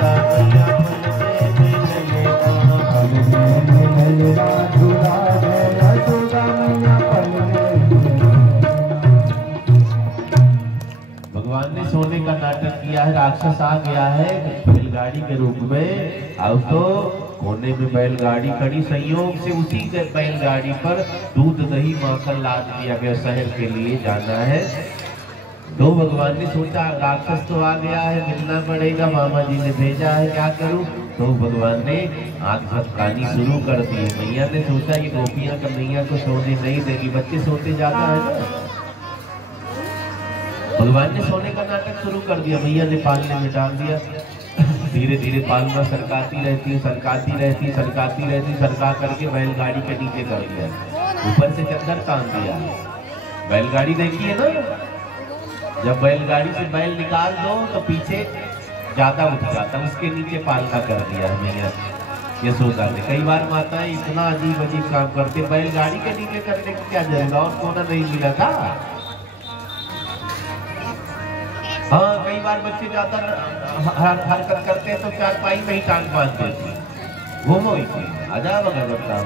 यशोदा मैया भगवान ने सोने का नाटक किया है। राक्षस आ गया है बैलगाड़ी के रूप में। अब तो कोने में बैलगाड़ी खड़ी, संयोग से उसी के बैलगाड़ी पर दूध दही माखन लाद दिया गया। शहर के लिए जाना है तो भगवान ने सोचा राक्षस तो आ गया है, मिलना पड़ेगा। मामा जी ने भेजा है, क्या करूं? तो भगवान ने आग झपकानी शुरू कर दी। मैया ने सोचा ये गोपियां कन्हैया को सोने नहीं देगी, बच्चे सोते जाता है ना। भगवान ने सोने का नाटक शुरू कर दिया। मैया ने पालने में डाल दिया। धीरे धीरे पालना सरकाती रहती, सरका करके बैलगाड़ी के नीचे कर दिया। ऊपर से चद्दर तान दिया। बैलगाड़ी देखिए ना, जब बैलगाड़ी से बैल निकाल दो तो पीछे ज्यादा उठ जाता, उसके नीचे पालना कर दिया है मैया यशोदा ने। कई बार माताएं इतना अजीब अजीब काम करते, बैलगाड़ी के नीचे करने की क्या जरूरत, और कोना नहीं मिला था। हाँ, कई बार बच्चे ज्यादा हरकत करते हैं तो चारपाई में ही टांग बांध देते। घूमो इसे अजाब गजब काम।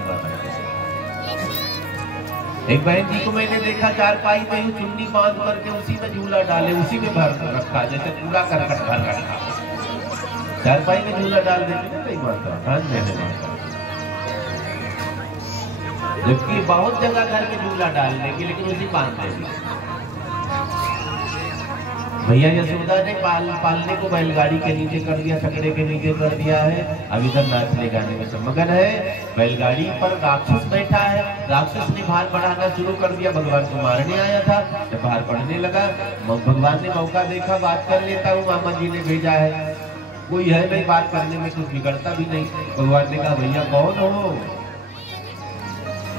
एक बहन जी को मैंने देखा चारपाई में ही चुन्नी बांध करके उसी में झूला डाले, उसी में भर रखा, जैसे पूरा करकट भर रखा। चारपाई में झूला डाल देते ना कई माता, ध्यान देने माता। जबकि बहुत जगह घर में झूला डाल देगी लेकिन उसी बांध देगी। भैया यशोदा ने पालने को बैलगाड़ी के नीचे कर दिया, छकड़े के नीचे कर दिया है। अब इधर नाचने गाने में मगन है। बैलगाड़ी पर राक्षस बैठा है। राक्षस ने भार बढ़ाना शुरू कर दिया। भगवान को मारने आया था, जब भार बढ़ने लगा भगवान ने मौका देखा, बात कर लेता हूँ, मामा जी ने भेजा है। कोई है नहीं, बात करने में कुछ बिगड़ता भी नहीं। भगवान ने कहा भैया कौन हो?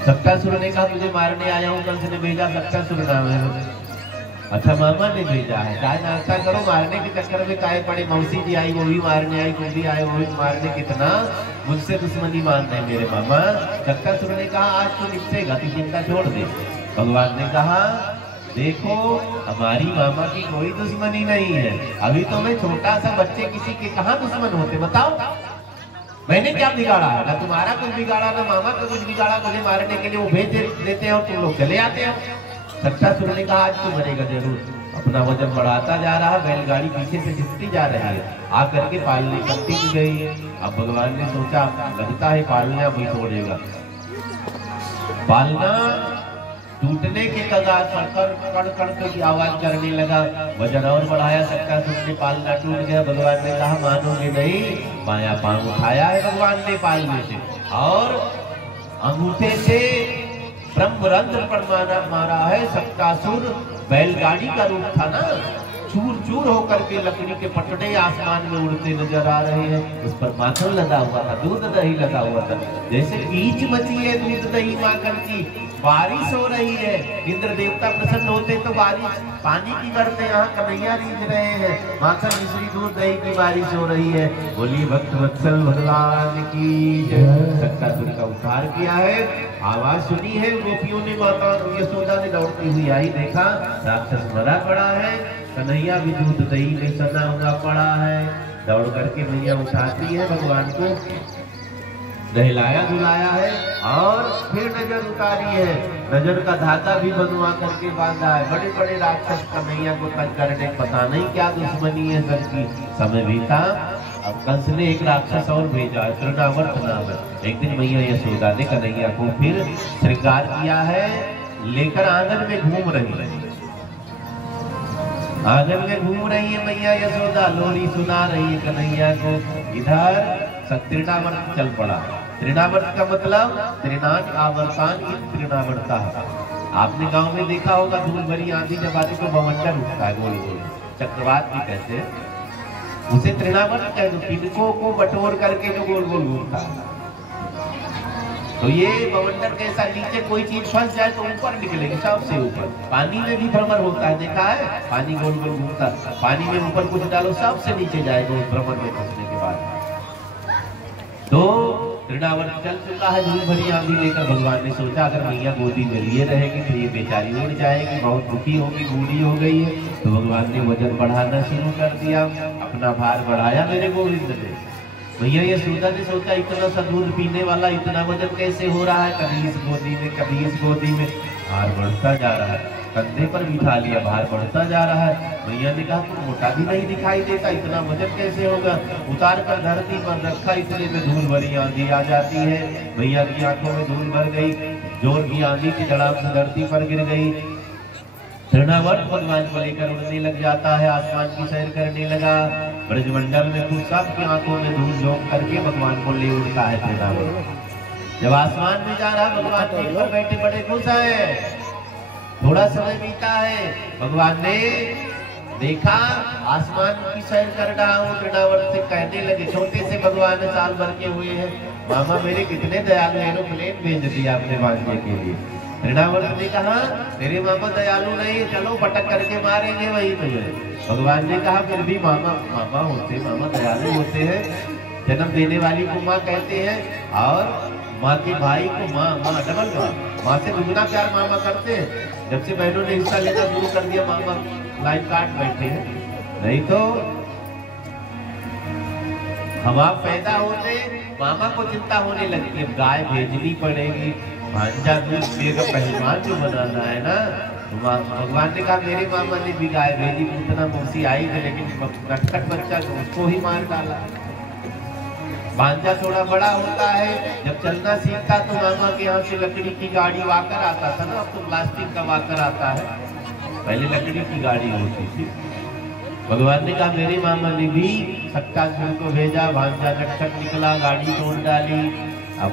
सप्तासुर ने कहा तुझे मारने आया हूँ, कंस ने भेजा, सप्तासुर नाम है। अच्छा मामा ने भेजा है, चाहे नाश्ता करो, मारने के चक्कर में काहे पड़े। मौसी जी आई वो भी मारने आई, कुंडी आए वो भी मारने, कितना मुझसे दुश्मनी मान रहे मेरे मामा। सप्तासुर ने कहा आज तो निपटेगा, तू चिंता छोड़ दे। भगवान ने कहा देखो हमारी मामा की कोई दुश्मनी नहीं है, अभी तो मैं छोटा सा बच्चे किसी के कहाँ दुश्मन होते बताओ। मैंने क्या बिगाड़ा है? ना तुम्हारा कुछ बिगाड़ा ना मामा का कुछ बिगाड़ा। मुझे मारने के लिए वो भेज देते हैं और तुम लोग चले आते हो। सप्तासुर ने कहा आज तो मरेगा जरूर। अपना वजन बढ़ाता जा रहा, बैलगाड़ी पीछे से झुकती जा रही है, आकर के पालने कटती की गई है। अब भगवान ने सोचा लगता है पालना भी तोड़ेगा। पालना टूटने के कगार पर कड़ कड़ की आवाज करने लगा। वजन और बढ़ाया, सप्तासुर ने पालना टूट गया। भगवान ने कहा मानोगे नहीं, माया पांव उठाया है भगवान ने पालने से और अंगूठे से ब्रह्मरंध्र पर मारा है। सप्तासुर बैलगाड़ी का रूप था ना, चूर चूर होकर के लकड़ी के पटड़े आसमान में उड़ते नजर आ रहे हैं। उस पर माखन लगा हुआ था, दूध दही लगा हुआ था। जैसे कीच मची है दूध दही माखन की, बारिश हो रही है। इंद्र देवता प्रसन्न होते तो बारिश पानी की करते, यहाँ कन्हैया रीझ रहे हैं। माखन मिश्री दूध दही की बारिश हो रही है। बोली भक्त वत्सल भगवान की जय। सप्तासुर का उद्धार किया है। आवाज सुनी है गोपियों ने, माता यशोदा ने दौड़ती हुई आई, देखा राक्षस मरा पड़ा है, कन्हैया भी दूध दही में सना हुआ पड़ा है। दौड़ करके मैया उठाती है, भगवान को नहलाया धुलाया है और फिर नजर उतारी है। नजर का धागा भी बनवा करके बांधा है। बड़े बड़े राक्षस कन्हैया को तंग करने, पता नहीं क्या दुश्मनी है सबकी। समय बीता, अब कंस ने एक राक्षस और भेजा है, तृणावर्त नाम है। एक दिन मैया यशोदा ने कन्हैया को फिर श्रृंगार किया है, लेकर आंगन में घूम रही है। आंगन में घूम रही है मैया यशोदा, लोरी सुना रही है कन्हैया को। इधर तृणावर्त चल पड़ा। तृणावर्त का मतलब तृणान आवर्तान तृणावर्ता। आपने गांव में देखा होगा धूल भरी आंधी जब आती तो बवंडर उठता है, गोल गोल चक्रवात भी कहते हैं उसे। तृणावर्त कह दो, तिनकों को बटोर करके जो गोल गोल घूमता है। तो ये बवंडर कैसा, नीचे कोई चीज फंस जाए तो ऊपर निकलेगी, सबसे ऊपर। पानी में भी भ्रमर होता है, देखा है? पानी गोल गोल घूमता, पानी में ऊपर कुछ डालो सबसे नीचे जाएगा उस भ्रमर में फंसने के बाद। तो तृणावर्त चल चुका है धूल भरी आंधी लेकर। भगवान ने सोचा अगर मैया गोदी में लिए रहेगी तो ये बेचारी उड़ जाएगी, बहुत दुखी होगी, बूढ़ी हो गई है। तो भगवान ने वजन बढ़ाना शुरू कर दिया, अपना भार बढ़ाया मेरे गोविंद ने। भैया यशोदा ने सोचा इतना सा दूध पीने वाला इतना वजन कैसे हो रहा है, कभी इस गोदी में कभी इस गोदी में, भार बढ़ता जा रहा है। कंधे पर बिठा लिया, भार बढ़ता जा रहा है। भैया ने कहा तुम मोटा भी नहीं दिखाई देता, इतना वजन कैसे होगा। उतार कर धरती पर रखा, इतने में धूल भरी आंधी आ जाती है। भैया की आंखों में धूल भर गई, जोर की आंधी की धड़ाम से धरती पर गिर गई। तृणावर्त भगवान को लेकर उड़ने लग जाता है, आसमान की सैर करने लगा। ब्रजमंडल में खुद सबकी आंखों में धूल झोंक करके भगवान को ले उड़ता है तृणावर्त। जब आसमान में जा रहा भगवान को बैठे बड़े खुश है। थोड़ा समय बीता है, भगवान ने देखा आसमान की सैर कर रहा हूँ, तृणावर्त से कहने लगे, छोटे से भगवान साल भर के हुए हैं, मामा मेरे कितने दयालु, एरोप्लेन भेज दिया अपने भांजे के लिए। तृणावर्त ने कहा मेरे मामा दयालु नहीं, चलो पटक करके मारेंगे वही तुम्हें। भगवान ने कहा फिर भी मामा मामा होते, मामा दयालु होते हैं, जन्म देने वाली को माँ कहते हैं और माँ के भाई को माँ, माँ डबल माँ से दुगना प्यार मामा करते हैं। जब से बहनों ने हिस्सा लेना शुरू कर दिया, मामा लाइन काट बैठे हैं। नहीं तो हम आप पैदा होते मामा को चिंता होने लगती है, गाय भेजनी पड़ेगी, भांजा दूध पिएगा, पहलवान जो बनाना है ना। तो भगवान ने कहा मेरे मामा ने भी गाय भेजी, उतना मुंशी आई थी, लेकिन नटखट बच्चा तो उसको ही मार डाला। भांजा थोड़ा बड़ा होता है, जब चलना सीखता तो मामा के यहाँ से लकड़ी की गाड़ी वाकर आता था ना, अब तो प्लास्टिक का वाकर आता है, पहले लकड़ी की गाड़ी होती थी। भगवान ने कहा मेरे मामा ने भी सक्कासुर को भेजा, भांजा नटखट निकला, गाड़ी तोड़ डाली। अब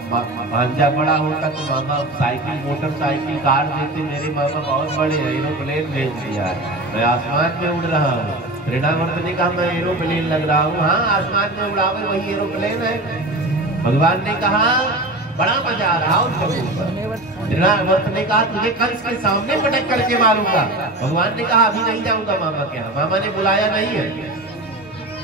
भांजा बड़ा होता तो मामा साइकिल, मोटरसाइकिल, कार देते, मेरे मामा बहुत बड़े एरोप्लेन भेज दिया है, मैं आसमान में उड़ रहा हूँ। तृणावर्त ने कहा मैं एरोप्लेन लग रहा हूँ, हाँ आसमान में उड़ावे वही एरोप्लेन है। भगवान ने कहा बड़ा मजा आ रहा हूँ। तृणावर्त ने कहा तुझे कंस के सामने पटक करके मारूंगा। भगवान ने कहा अभी नहीं जाऊंगा मामा के यहाँ, मामा ने बुलाया नहीं है,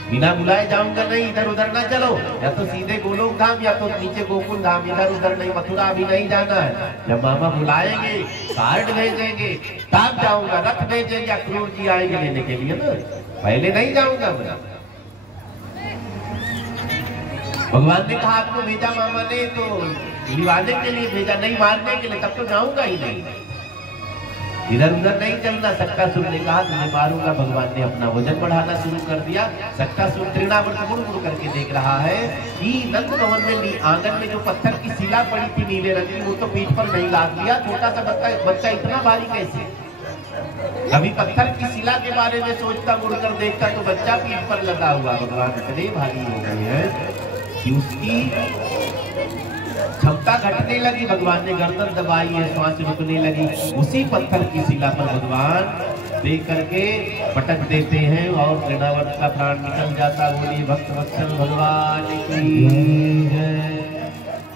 बिना बुलाए जाऊंगा नहीं, इधर उधर ना चलो, या तो सीधे गोलोक धाम या तो नीचे गोकुल धाम, इधर उधर नहीं, मथुरा अभी नहीं जाना है। जब मामा बुलाएंगे, कार्ड भेजेंगे तब जाऊंगा, रथ भेजेंगे, क्रूर जी आएंगे लेने के लिए ना, पहले नहीं जाऊंगा मैं। भगवान ने कहा आपको भेजा मामा ने तो लिवाने के लिए भेजा, नहीं मारने के लिए, तब तो जाऊंगा ही नहीं, इधर उधर नहीं चलना। सक्कासुर ने कहा तुझे मारूंगा। भगवान ने अपना वजन बढ़ाना शुरू कर दिया। सक्कासुर तृणावर्त मुड़ मुड़ करके देख रहा है कि नंद भवन में आंगन में जो पत्थर की शिला पड़ी थी नीले रंग की, वो तो पीठ पर नहीं लाद दिया, छोटा सा बच्चा इतना भारी कैसे। कभी पत्थर की शिला के बारे में सोचता, मुड़कर देखता तो बच्चा पीठ पर लगा हुआ। भगवान इतने भारी हो गए हैं कि उसकी क्षमता घटने लगी। भगवान ने गर्दन दबाई है, श्वास रुकने लगी। उसी पत्थर की शिला पर भगवान देख करके पटक देते हैं और तृणावर्त का प्राण निकल जाता। बोली भक्त वत्सल भगवान की जय।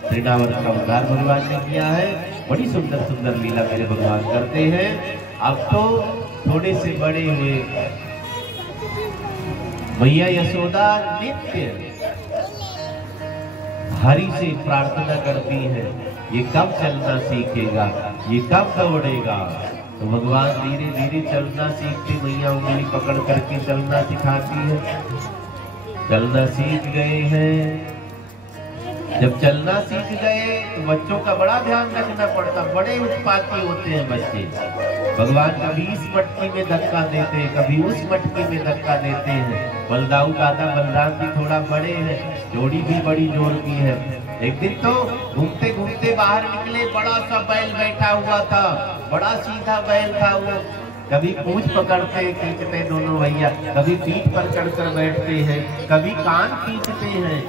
तृणावर्त का उद्धार भगवान ने किया है। बड़ी सुंदर सुंदर लीला मेरे भगवान करते हैं। अब तो थोड़े से बड़े हुए मैया यशोदा नित्य हरि से प्रार्थना करती है, ये कब चलना सीखेगा, ये कब दौड़ेगा। तो भगवान धीरे धीरे चलना सीखते, मैया उंगली पकड़ करके चलना सिखाती है। चलना सीख गए हैं। जब चलना सीख गए तो बच्चों का बड़ा ध्यान रखना पड़ता, बड़े उत्पाती होते हैं बच्चे। भगवान कभी इस मटकी में धक्का देते हैं, कभी उस मटकी में धक्का देते हैं। बलदाऊ दादा बलराम भी थोड़ा बड़े हैं, जोड़ी भी बड़ी जोर की है। एक दिन तो घूमते घूमते बाहर निकले, बड़ा सा बैल बैठा हुआ था, बड़ा सीधा बैल था वो। कभी पूंछ पकड़ते खींचते दोनों भैया, कभी पीठ पर चढ़कर बैठते हैं, कभी कान खींचते हैं।